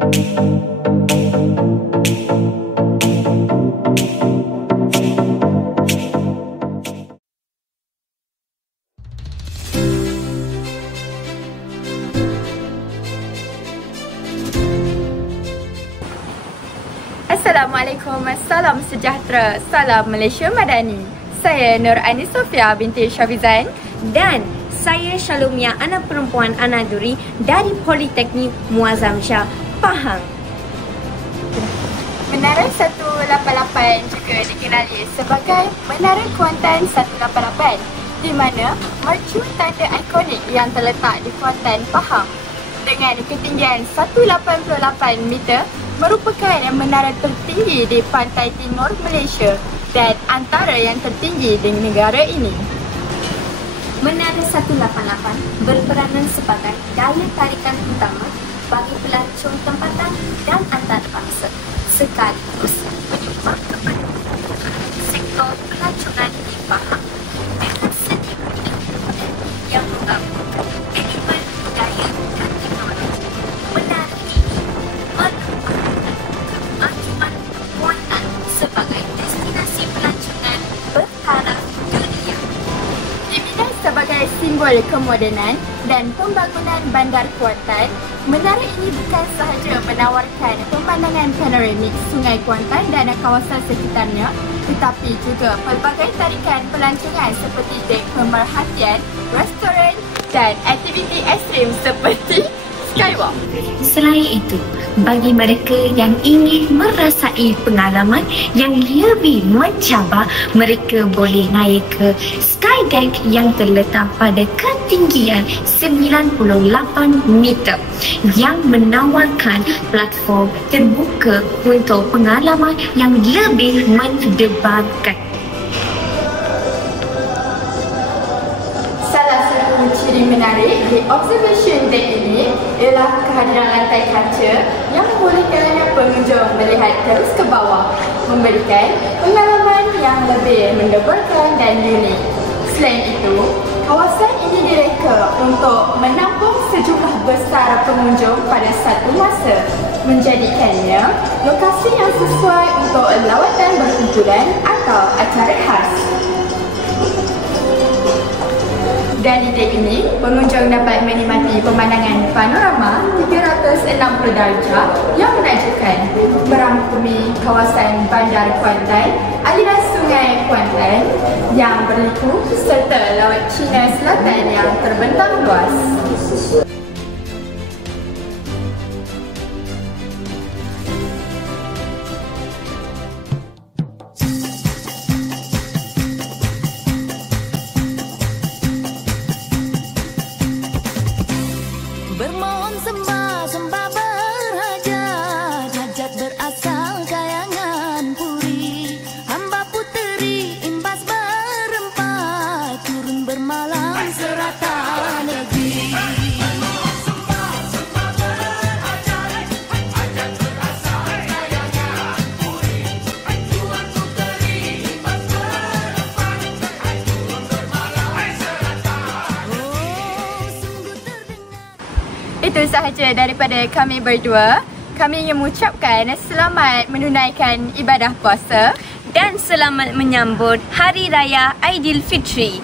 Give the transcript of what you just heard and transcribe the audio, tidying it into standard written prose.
Assalamualaikum, salam sejahtera, salam Malaysia Madani. Saya Nur Anis Sofia binti Syafizan dan saya Shalomia, anak perempuan Anaduri dari Politeknik Muazzam Shah, Pahang. Menara 188 juga dikenali sebagai Menara Kuantan 188, di mana mercu tanda ikonik yang terletak di Kuantan, Pahang dengan ketinggian 188 meter merupakan menara tertinggi di pantai timur Malaysia dan antara yang tertinggi di negara ini. Menara 188 berperanan sebagai daya tarikan utama bagi pelancong tempatan dan antarabangsa sekaligus menyumbang kepada sektor pelancongan di Pahang dengan seni budaya yang menggabungkan elemen budaya dan teknologi. Menara ini merupakan kemajuan Kuantan sebagai destinasi pelancongan bertaraf dunia. Dibina sebagai simbol kemodenan dan pembangunan bandar Kuantan, menara ini bukan sahaja menawarkan pemandangan panoramik Sungai Kuantan dan kawasan sekitarnya, tetapi juga pelbagai tarikan pelancongan seperti dek pemerhatian, restoran dan aktiviti ekstrim seperti skywalk. Selain itu, bagi mereka yang ingin merasai pengalaman yang lebih mencabar, mereka boleh naik ke Skydeck yang terletak pada ketinggian 98 meter yang menawarkan platform terbuka untuk pengalaman yang lebih mendebarkan. Salah satu ciri menarik di observation deck ini ialah kehadiran lantai kaca yang membolehkan pengunjung melihat terus ke bawah, memberikan pengalaman yang lebih mendebarkan dan unik. Selain itu, kawasan ini direka untuk menampung sejumlah besar pengunjung pada satu masa, menjadikannya lokasi yang sesuai untuk lawatan berkumpulan atau acara khas. Dari dek ini, pengunjung dapat menikmati pemandangan panorama 360 darjah yang menakjubkan, merangkumi kawasan bandar Kuantan, aliran sungai Kuantan yang berliku serta laut Cina Selatan yang terbentang luas. Bermohon sembah, sembah berhajat, hajat berasal kayangan puri. Hamba puteri imbas berempat, turun bermalam serata negeri. Bermohon sembah, sembah berhajat, hajat berasal kayangan puri. Tuan puteri imbas berempat, turun bermalam serata. Oh, sungguh terdengar. Itu sahaja daripada kami berdua. Kami ingin mengucapkan selamat menunaikan ibadah puasa Dan selamat menyambut Hari Raya Aidilfitri.